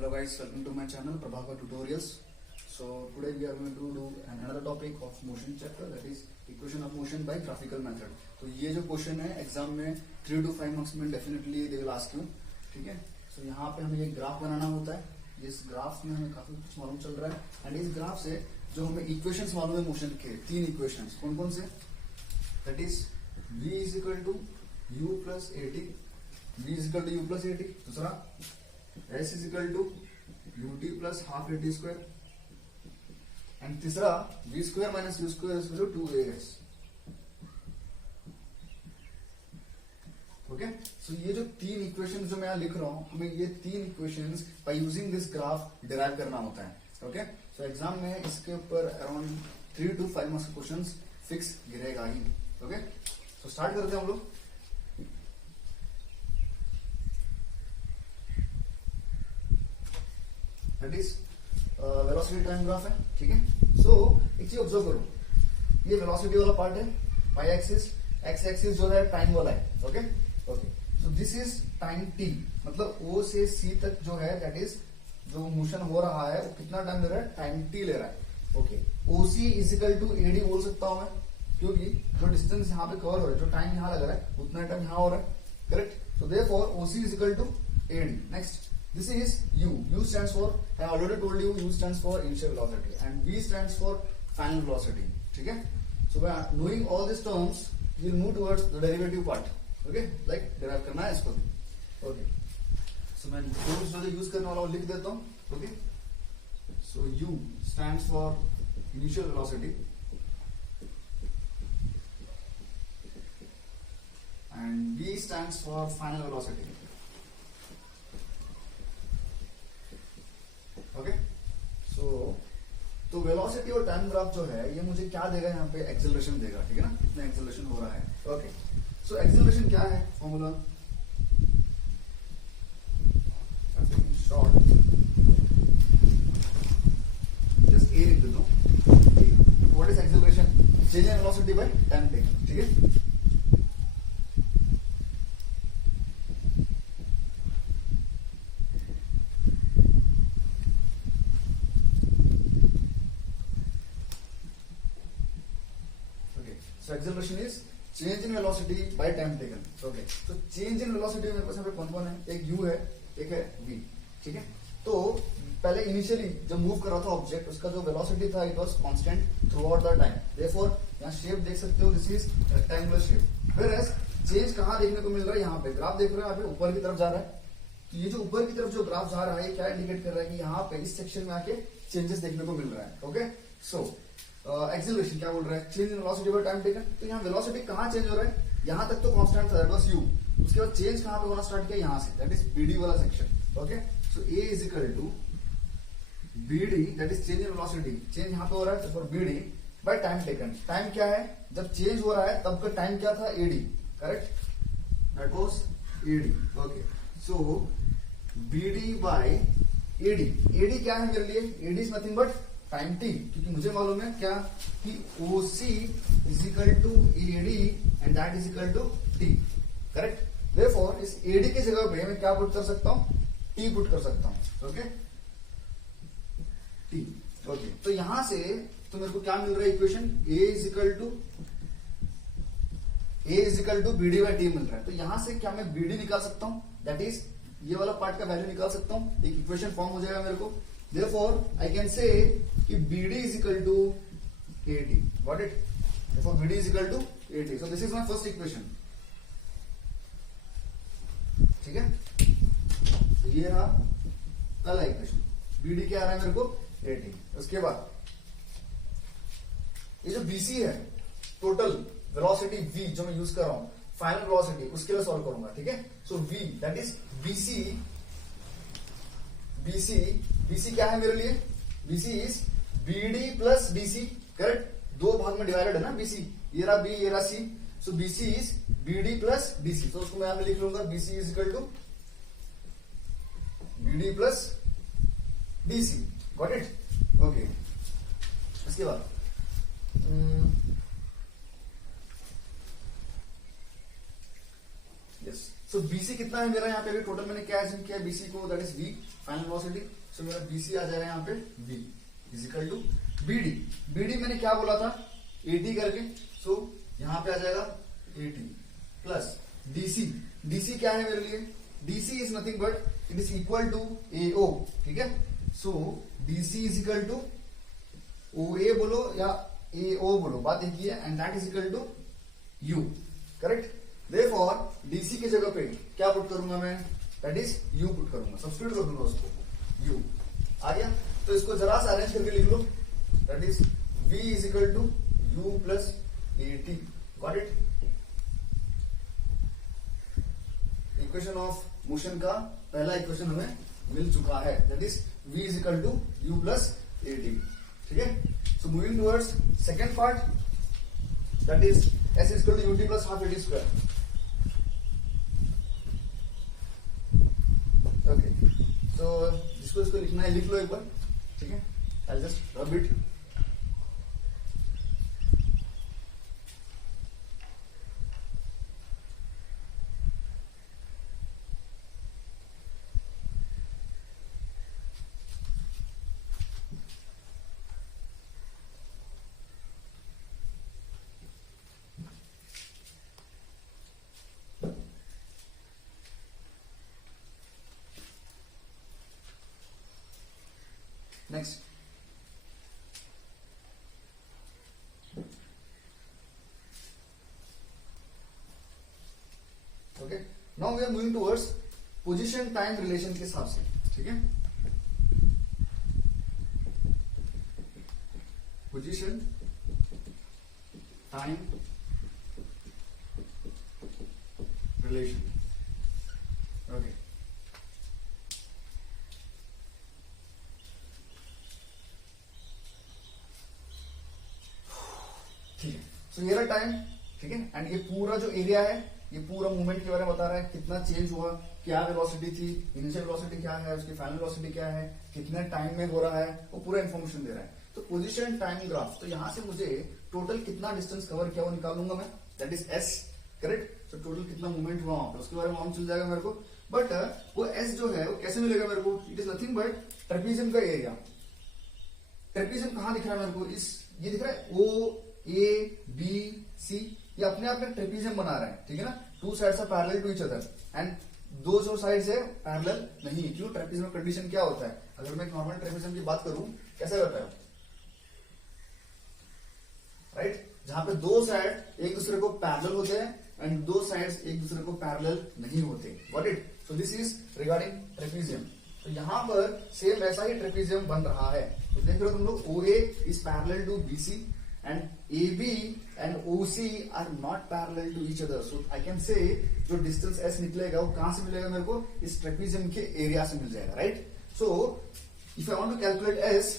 Hello guys, welcome to my channel Prabhakar Tutorials. So today we are going to do another topic of motion chapter, that is equation of motion by graphical method. तो ये जो question है exam में 3 to 5 marks में definitely they will ask you, ठीक है। सो यहाँ पे हमें एक ग्राफ बनाना होता है। इस ग्राफ में हमें काफी कुछ मालूम चल रहा है एंड इस ग्राफ से जो हमें इक्वेशंस मालूम है मोशन के, 3 इक्वेशंस कौन कौन से, that is v is equal to u plus a t, v is equal to u plus a t. दूसरा s is equal to ut plus half a t square and तीसरा v square minus u square is equal to 2as। Okay, so ये जो 3 equation जो मैं यहाँ लिख रहा हूं, हमें ये 3 equations by using this graph derive करना होता है। ओके, सो एग्जाम में इसके ऊपर around 3 to 5 marks questions fix गिरेगा ही। ओके, सो स्टार्ट करते हैं हम लोग। That is velocity time graph है, ठीक है। सो एक चीज ऑब्जर्व करो, ये वेलोसिटी वाला पार्ट है, वाई एक्सिस, एक्स एक्सिस जो है टाइम वाला है। Okay okay, so this is time T, मतलब ओ से सी तक जो है दैट इज जो मोशन हो रहा है वो कितना टाइम ले रहा है, टाइम टी ले रहा है। Okay, OC is equal to AD बोल सकता हूं मैं, क्योंकि जो डिस्टेंस यहाँ पे कवर हो रहा है, जो टाइम यहाँ लग रहा है उतना टाइम यहाँ हो रहा है, correct. So therefore OC is equal to AD. Next, this is u stands for, I already told you, u stands for initial velocity and v stands for final velocity, ठीक है। so by knowing all these terms we'll move towards the derivative part, okay, like derive करना है इसको भी। okay, so मैं terms जो use करने वाला हूँ लिख देता हूँ। okay, so u stands for initial velocity and v stands for final velocity। Okay, so तो वेलोसिटी और टाइम ग्राफ जो है ये मुझे क्या देगा, यहाँ पे एक्सेलरेशन देगा, ठीक है ना, कितना एक्सेलरेशन हो रहा है। ओके, सो एक्सेलरेशन क्या है, फॉर्मूला शॉर्ट जस्ट ए लिख देता हूँ। What is acceleration, change in velocity bye time taken, ठीक है। So acceleration is change in velocity by time taken. Okay. So change in velocity मेरे पास यहाँ पे कौन कौन है, एक u है, एक है v, ठीक है। तो पहले इनिशियली जब मूव कर रहा था ऑब्जेक्ट, उसका जो वेलोसिटी था it was constant through out the time. Therefore यहाँ शेप देख सकते हो, this is rectangular shape. Whereas change कहाँ देखने को मिल रहा है, यहाँ पे ग्राफ देख रहे हो, यहाँ पे ऊपर की तरफ जा रहा है। तो ये जो ऊपर की तरफ जो ग्राफ जा रहा है, क्या इंडिकेट कर रहा है कि यहाँ पे इस सेक्शन में आके चेंजेस देखने को मिल रहा है। ओके, सो एक्सेलरेशन क्या बोल रहा है, change in velocity bye time taken. तो यहाँ वेलोसिटी कहाँ चेंज हो रहा है, यहाँ तक तो कांस्टेंट था, दैट वाज u। उसके बाद चेंज कहाँ पे होना स्टार्ट किया, यहाँ से, दैट इज bd वाला section. Okay, so a is equal to bd, that is change in velocity, change यहाँ पे हो रहा है for bd by time taken. Time क्या है, जब चेंज हो रहा है तब का टाइम क्या था, ad, correct, that was ad। Okay, so bd by ad, ad क्या है मेरे लिए, ad is nothing but time T, क्योंकि मुझे मालूम है क्या कि OC is equal to AD and that is equal to T, correct. Therefore इस AD की जगह पे मैं क्या पुट कर सकता हूं, T पुट कर सकता हूं। Okay, T। ओके, तो यहां से तो मेरे को क्या मिल रहा है equation, A is equal to BD by T मिल रहा है। तो यहां से क्या मैं BD निकाल सकता हूं, दैट इज ये वाला पार्ट का वैल्यू निकाल सकता हूं, एक इक्वेशन फॉर्म हो जाएगा मेरे को। Therefore, I can say कि BD is equal to AD. Got it? Therefore, BD is equal to AD. So this is my first equation. ठीक है? तो ये रहा पहला इक्वेशन। BD क्या आ रहा है मेरे को, AD। उसके बाद ये जो BC है, टोटल वेलोसिटी V जो मैं यूज कर रहा हूं, फाइनल वेलोसिटी, उसके लिए सॉल्व करूंगा, ठीक है। सो V दैट इज BC क्या है मेरे लिए, BC is BD plus DC, correct. 2 भाग में डिवाइडेड है ना BC, ये रहा B, ये रहा C। So BC is BD plus DC, तो उसको मैं यहां पे लिख लूंगा, BC is equal to BD plus DC। Got it? Okay, इसके बाद यस, सो बीसी कितना है मेरा यहाँ पे, अभी टोटल मैंने क्या एज्यूम किया बीसी को, that is v final velocity. So मेरा बीसी आ जाएगा यहाँ पे v is equal to BD. BD मैंने क्या बोला था 80 करके, सो यहाँ पे आ जाएगा 80 प्लस डीसी। डीसी क्या है मेरे लिए, DC is nothing but it is equal to AO, ठीक है। So DC is equal to OA बोलो या एओ बोलो, बात एक ही है, and that is equal to u, correct. Therefore DC की जगह पे क्या पुट करूंगा मैं, दैट इज यू पुट करूंगा, सब्स्टिट्यूट कर दूंगा उसको, यू आ गया। तो इसको जरा सा अरेंज करके लिख लो, that is v is equal to u plus a t, got it. Equation of motion का पहला इक्वेशन हमें मिल चुका है, that is v is equal to u plus a t, ठीक है। So moving towards second part, that is s is equal to ut plus half a t square. Okay, so जिसको इसको लिखना है लिख लो एक बार, ठीक है। I just rub it. Next, okay. Now we are moving towards position time relation के हिसाब से, ठीक है। Position time relation, okay. ठीक है, सो ये रहा टाइम, ठीक है। एंड ये पूरा जो एरिया है, ये पूरा मूवमेंट के बारे में बता रहा है, कितना चेंज हुआ, क्या वेलोसिटी थी, इनिशियल वेलोसिटी क्या है, उसकी फाइनल वेलोसिटी क्या है, कितने टाइम में हो रहा है, वो पूरा इन्फॉर्मेशन दे रहा है। तो पोजीशन टाइम ग्राफ, तो यहां से मुझे टोटल कितना डिस्टेंस कवर किया वो निकालूंगा मैं, दैट इज एस, करेक्ट। तो टोटल कितना मूवमेंट हुआ वहां पे, उसके बारे में मालूम चल जाएगा मेरे को। बट वो एस जो है वो कैसे मिलेगा मेरे को, it is nothing but trapezium का एरिया। ट्रेपीजियम कहां दिख रहा है मेरे को, इस ये दिख रहा है ओ ए बी सी, ये अपने आप में ट्रेपीजियम बना रहा है, ठीक है ना। Two sides are parallel to each other and दो जो साइड्स है पैरेलल नहीं है। क्यों, ट्रेपीजियम कंडीशन क्या होता है, अगर मैं एक नॉर्मल ट्रेपीजियम की बात करूं कैसा होता है, राइट, जहां पे दो साइड एक दूसरे को पैरेलल होते हैं एंड दो साइड्स एक दूसरे को पैरेलल नहीं होते, got it. So this is regarding trapezium. तो यहां पर सेम वैसा ही ट्रेपीजियम बन रहा है। तो देख रहे हो तुम लोग, O A is parallel to B C and AB and OC are not parallel to each other. So I can say जो distance S निकलेगा वो कहां से मिलेगा मेरे को, इस ट्रेपीजियम के एरिया से मिल जाएगा, right. So if I want to calculate S,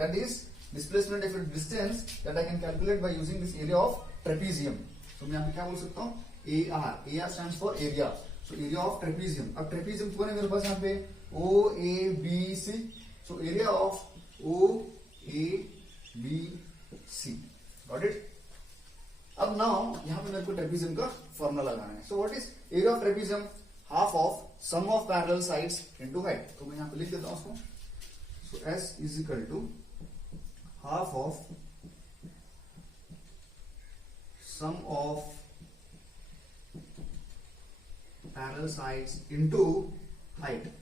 that is displacement of a distance that I can calculate by using this area of trapezium. So मैं यहाँ पे क्या बोल सकता हूँ, AR. AR stands for area. So area of trapezium. अब trapezium कौन है मेरे पास यहाँ पे, O A B C. So area of O A B C, got it। अब नाउ यहां पे मेरे को ट्रेपीजियम का फॉर्मूला लगाना है। So what is area of trapezium, half of sum of parallel sides into height. तो मैं यहां पे लिख देता हूं उसको। So S is equal to half of sum of parallel sides into height,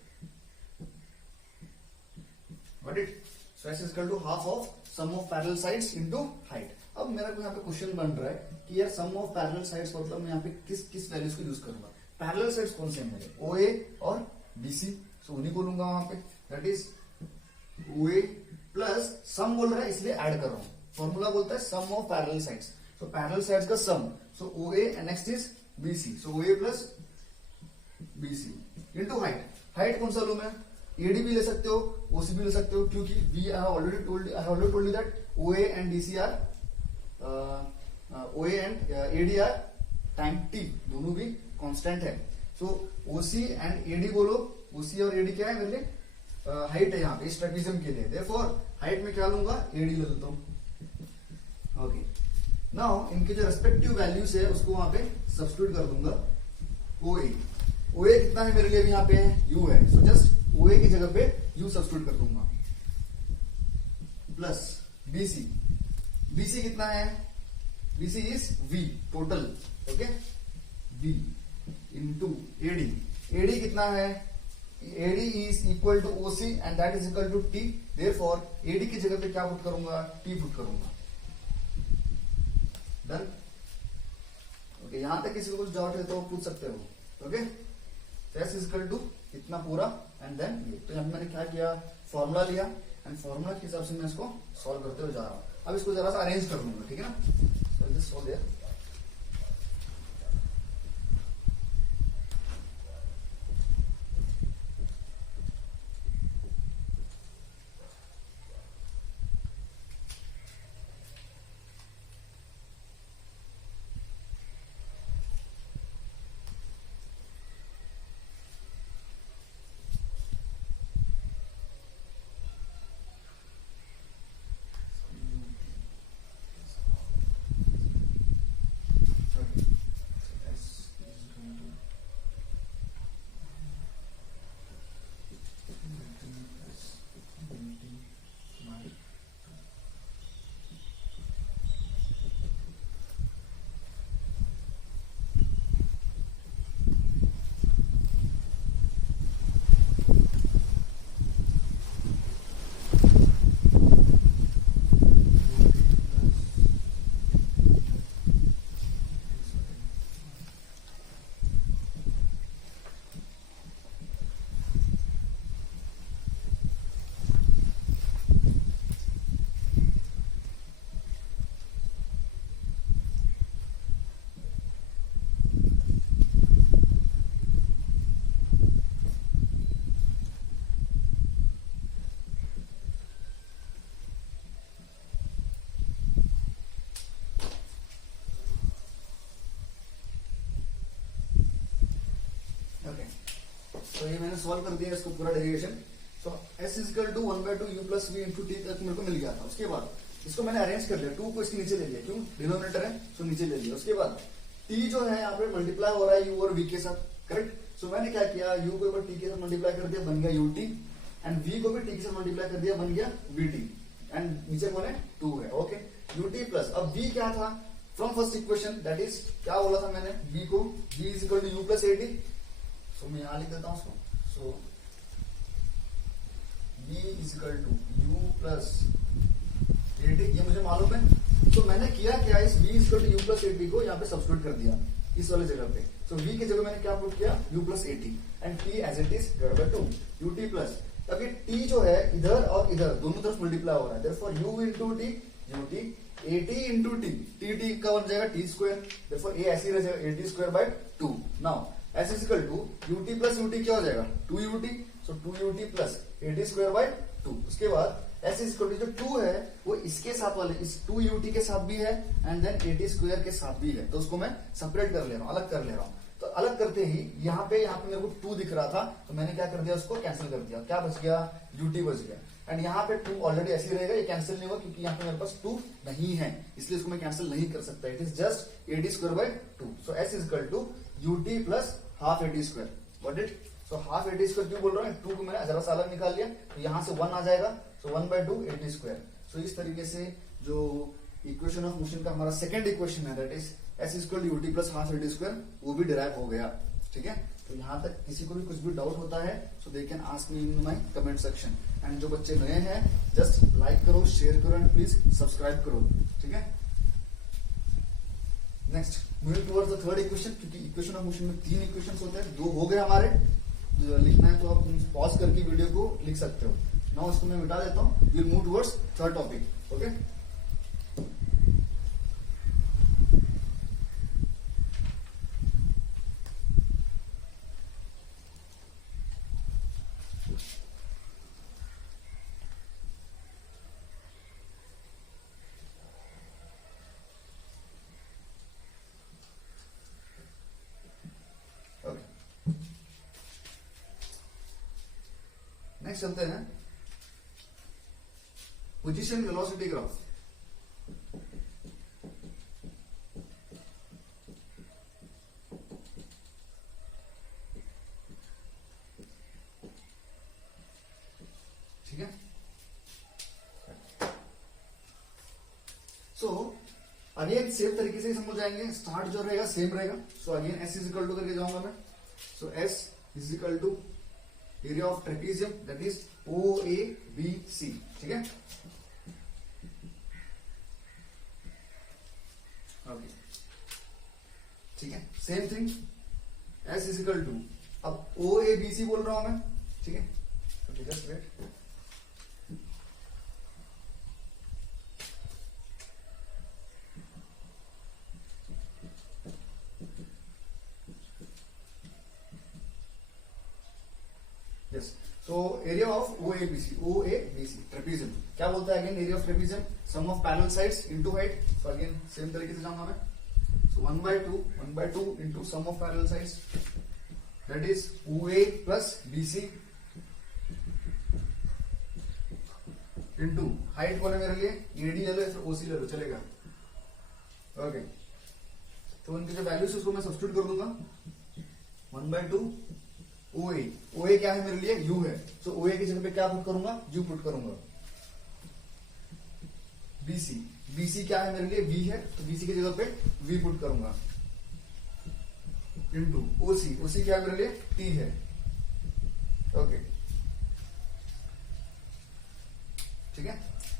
got it. So S is equal to half of sum of parallel sides into height. अब मेरा को यहाँ पे क्वेश्चन बन रहा है कि यार सम ऑफ पैरेलल साइड्स मतलब मैं यहाँ पे किस किस वैल्यूज को यूज करूंगा। पैरेलल साइड्स कौन से हैं मेरे, OA और BC, सो उन्हीं को लूंगा वहां पे, दैट इज OA प्लस सम बोल रहा है इसलिए ऐड कर रहा हूं। फॉर्मूला बोलता है sum of parallel sides, so parallel sides का sum, so OA and next is BC, so OA plus BC into height. Height कौन सा लूं मैं, AD भी ले सकते हो, OC भी ले सकते हो, क्योंकि I have already told you that OA and DC are OA and AD are time T, दोनों भी कांस्टेंट है। सो OC एंड AD बोलो, OC और AD क्या है मेरे लिए, हाइट है यहाँ पे इस ट्रेपीजियम के लिए। देयरफॉर हाइट में क्या लूंगा, AD ले लेता हूं। ओके, नाउ इनके जो रेस्पेक्टिव वैल्यूज है उसको वहां पे सब्स्टिट्यूट कर दूंगा। OA OA कितना है मेरे लिए यहाँ पे U है, सो जस्ट OA की जगह पे U सब्स्टिट्यूट कर दूंगा, प्लस BC कितना है, BC is V total, okay, V into AD कितना है, AD is equal to OC and that is equal to T, therefore AD की जगह पे क्या पुट करूंगा, T पुट करूंगा, डन। ओके, यहां तक किसी को कुछ डाउट है तो पूछ सकते हो, okay. S is equal to इतना पूरा एंड देन ये, तो यहां मैंने क्या किया, फॉर्मूला लिया एंड फॉर्मूला के हिसाब से मैं इसको सॉल्व करते हुए जा रहा हूं। अब इसको जरा सा अरेंज कर लूंगा, ठीक है ना, so just solve there। तो ये मैंने सॉल्व कर दिया इसको पूरा derivation. So S equal to 1/2 U plus V into T तक मेरे को मिल गया था। उसके बाद इसको मैंने अरेंज कर लिया, 2 को इसके नीचे ले लिया, क्यों, डिनोमिनेटर है सो नीचे ले लिया। उसके बाद T जो है यहाँ पे मल्टीप्लाई हो रहा है U और V के साथ, करेक्ट। सो मैंने क्या किया, U को एक बार T के साथ मल्टीप्लाई कर दिया, बन गया UT, एंड V को भी T के साथ मल्टीप्लाई कर दिया, बन गया VT, एंड नीचे कौन है, 2 है, ओके। UT प्लस, अब V क्या था from first equation, that is क्या बोला था मैंने, V को, V is equal to U plus AT। So मैं यहां लिख देता हूं उसको, so V is equal to U plus AT, ये मुझे मालूम है। तो मैंने किया क्या, इस V is equal to U plus AT को यहाँ पे सब्स्टिट्यूट कर दिया इस वाले जगह पे। सो V की जगह मैंने क्या पुट किया, U plus AT and T as it is divided by 2 UT plus, अभी T जो है इधर और इधर दोनों तरफ मल्टीप्लाई हो रहा है, therefore U into T UT, AT into T, T का बन जाएगा T स्क्वायर, देयरफॉर A ऐसे ही रह जाएगा AT square by 2। Now S is equal to UT plus UT क्या हो जाएगा, 2UT, so 2UT plus AT square by 2। उसके बाद S इज इक्वल टू जो 2 है वो इसके साथ वाले, इस 2UT के साथ भी है एंड देन AT स्क्वायर के साथ भी है, तो उसको मैं सेपरेट कर ले रहा हूँ, अलग कर ले रहा हूँ। तो अलग करते ही यहाँ पे मेरे को 2 दिख रहा था, तो मैंने क्या कर दिया, उसको कैंसिल कर दिया, क्या बच गया, UT बच गया, एंड यहाँ पे 2 ऑलरेडी ऐसे ही रहेगा, ये कैंसिल नहीं होगा क्योंकि यहाँ पे मेरे पास 2 नहीं है, इसलिए इसको मैं कैंसिल नहीं कर सकता, it is just AT square by 2। So S is equal to UT plus half AT square, got it. So half AT square क्यों बोल रहा हूँ, 2 को मैंने जरा सा अलग निकाल लिया, तो यहाँ से 1 आ जाएगा, सो 1/2 AT स्क्वायर। सो इस तरीके से जो इक्वेशन ऑफ मोशन का हमारा सेकंड इक्वेशन है, that is S equal to UT plus half AT square, वो भी डिराइव हो गया, ठीक है। तो यहाँ तक किसी को भी कुछ भी डाउट होता है so they can ask me in my comment section, and जो बच्चे नए हैं जस्ट लाइक करो, शेयर करो एंड प्लीज सब्सक्राइब करो, ठीक है। Next moving towards the third equation, क्योंकि इक्वेशन ऑफ मोशन में 3 इक्वेशंस होते हैं, 2 हो गए हमारे, लिखना है तो आप पॉज करके वीडियो को लिख सकते हो। नाउ इसको मैं मिटा देता हूँ, will move towards third topic, okay. Next चलते हैं पोजीशन वेलोसिटी ग्राफ। ठीक है। सो अगेन सेम तरीके से समझ जाएंगे, स्टार्ट जो रहेगा सेम रहेगा। So again S is equal to करके जाऊंगा मैं। So S is equal to area of trapezium that is O A B C, ठीक है। ओके ठीक है, same thing S is equal to, अब ओ ए बी सी बोल रहा हूं मैं, ठीक है। Just wait, yes. So area of O A B C, O A B C trapezium क्या बोलता है again, area of trapezium sum of parallel sides into height. So again same तरीके से जाऊंगा मैं। So 1/2 into sum of parallel sides, that is OA plus BC into height कौन है मेरे लिए, AD ले लो या फिर OC ले लो, चलेगा। ओके तो उनकी जो वैल्यूज उसको मैं सब्स्टिट्यूट कर दूंगा। 1/2 OA, OA क्या है मेरे लिए, U है। तो OA की जगह पे क्या पुट करूंगा, U पुट करूंगा। BC, BC क्या है मेरे लिए, V है, तो BC की जगह पे V पुट करूंगा। इनटू OC, OC क्या है मेरे लिए, T है। ओके ठीक है।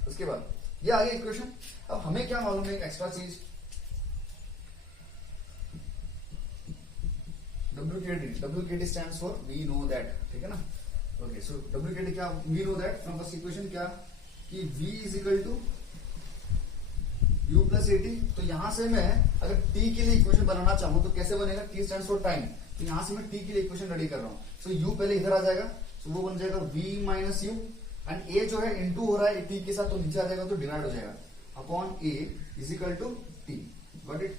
उसके बाद ये आ गया इक्वेशन। अब हमें क्या मालूम है, एक एक्स्ट्रा चीज, WKT stands for we know that, ठीक है ना। ओके सो WKT क्या, we know that from first equation क्या, कि V is equal to U plus AT। तो यहां से मैं अगर T के लिए इक्वेशन बनाना चाहूं तो कैसे बनेगा, T स्टैंड्स फॉर टाइम, तो यहां से मैं T के लिए इक्वेशन रेडी कर रहा हूं। सो U पहले इधर आ जाएगा, सो वो बन जाएगा V minus U, and A जो है इनटू हो रहा है T के साथ, तो नीचे आ जाएगा तो डिवाइड हो जाएगा upon A is equal to T, got it.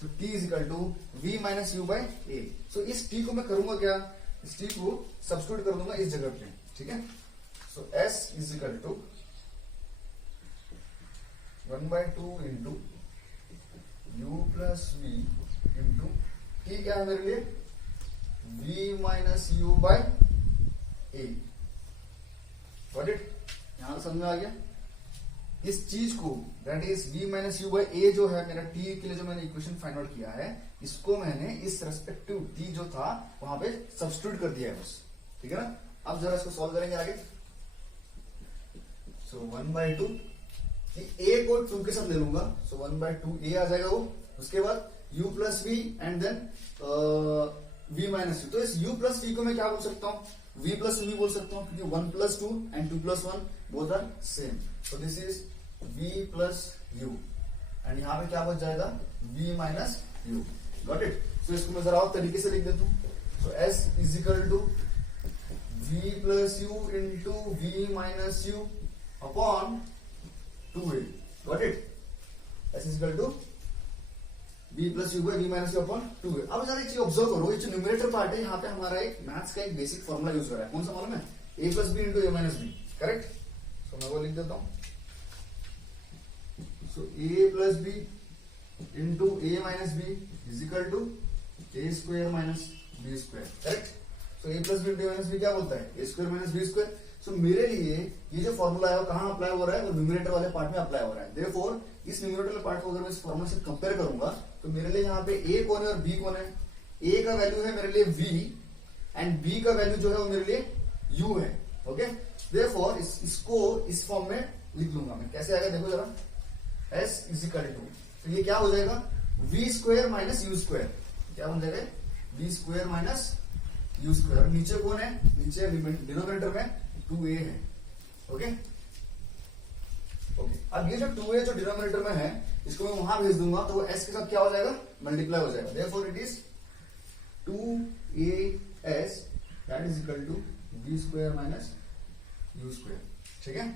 So T is equal to V minus U by A। So इस T को मैं करूंगा क्या, इस T को सब्स्टिट्यूट कर दूंगा इस जगह पे, ठीक है। So S is equal to 1/2 into U plus V into T क्या है मेरे लिए, V minus U by A, got it. यहां समझ में आ गया। इस चीज को that is V minus U by A जो है मेरा T के लिए जो मैंने इक्वेशन फाइंड आउट किया है, इसको मैंने इस रेस्पेक्टिव T जो था वहां पे सब्स्टिट्यूट कर दिया है बस, ठीक है ना। अब जरा इसको सॉल्व करेंगे आगे। सो 1/2 A को 2 के साथ ले लूंगा, सो 1/2 A आ जाएगा वो। उसके बाद U plus V and then V minus U। तो इस U प्लस V को मैं क्या बोल सकता हूँ, V प्लस V बोल सकता हूँ, क्योंकि 1 plus 2 and 2 plus 1 both are same. So this is V plus U and यहां पे क्या बच जाएगा, V minus U, got it. So इसको मैं जरा और तरीके से लिख देता हूँ। So S is equal to V plus U into V minus U upon 2A, got it? S is equal to V plus U by V minus U upon 2A। अब जरा एक चीज ऑब्जर्व करो, ये जो न्यूमरेटर पार्ट है यहाँ पे हमारा एक मैथ्स का एक बेसिक फॉर्मूला यूज हो रहा है, कौन सा मालूम है, A plus B into A minus B, correct. So मैं वो लिख देता हूँ। So A plus B into A minus B is equal to A square minus B square, correct. So A plus B into A minus B क्या बोलता है, A square minus B square. So मेरे लिए ये जो formula है वो कहां अप्लाई हो रहा है, वो न्यूमरेटर वाले पार्ट में अप्लाई हो रहा है। देयरफॉर इस न्यूमरेटर वाले पार्ट को अगर मैं इस फॉर्मूला से कंपेयर करूंगा तो मेरे लिए यहाँ पे A कौन है और B कौन है। A का वैल्यू है मेरे लिए V एंड B का वैल्यू जो है वो मेरे लिए U है, ओके। देयरफॉर इसको इस फॉर्म में लिख लूंगा मैं, कैसे आएगा देखो जरा। S इज इक्वल टू, तो ये क्या हो जाएगा, V square minus U square, क्या बन जाएगा, V square minus U square. नीचे कौन है, नीचे डिनोमिनेटर में 2A है, ओके ओके। अब ये जो 2A जो डिनोमिनेटर में है इसको मैं वहां भेज दूंगा तो वो S के साथ क्या हो जाएगा, मल्टीप्लाई हो जाएगा। Therefore it is 2AS that is equal to V square minus U square, ठीक है।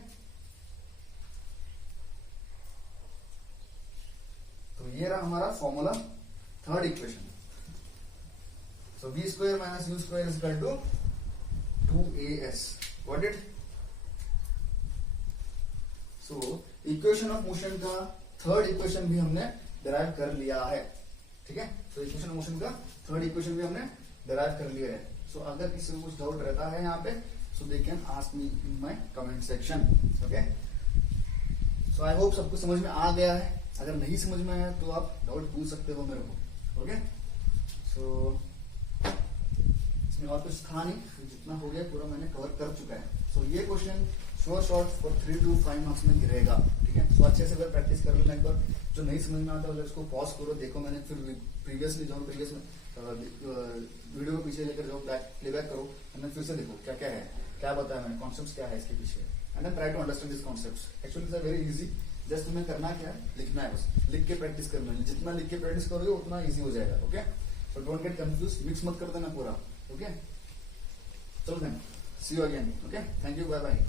तो ये रहा हमारा formula, third equation. So V square minus U square is equal to 2AS, Got it? So equation of motion का third equation भी हमने derive कर लिया है, ठीक है। तो इक्वेशन ऑफ मोशन का थर्ड इक्वेशन भी हमने डिराइव कर लिया है। सो अगर किसी को कुछ डाउट रहता है यहाँ पे so they can ask me in my comment section. Okay, so I hope सबको समझ में आ गया है. अगर नहीं समझ में आया तो आप डाउट पूछ सकते हो मेरे को. ओके, सो इसमें और कुछ था नहीं, जितना हो गया पूरा मैंने कवर कर चुका है. सो ये question short for 3 to 5 marks में गिरेगा. ठीक है, सो अच्छे से अगर प्रैक्टिस कर लेना. एक बार जो नहीं समझ में आता है उसको पॉज करो, देखो मैंने फिर प्रीवियस में वीडियो को पीछे लेकर जाओ, प्लेबैक करो, एंड फिर से देखो क्या क्या है, क्या बताया मैंने, कॉन्सेप्ट्स क्या है इसके पीछे, and then try to understand this concepts. Actually it's very easy. Just तुम्हें करना क्या है, लिखना है, बस लिख के प्रैक्टिस करना है. जितना लिख के प्रैक्टिस करोगे उतना इजी हो जाएगा. Okay, so don't get confuse, mix मत कर देना पूरा. ओके, चलो then see you again. Okay, thank you, bye bye.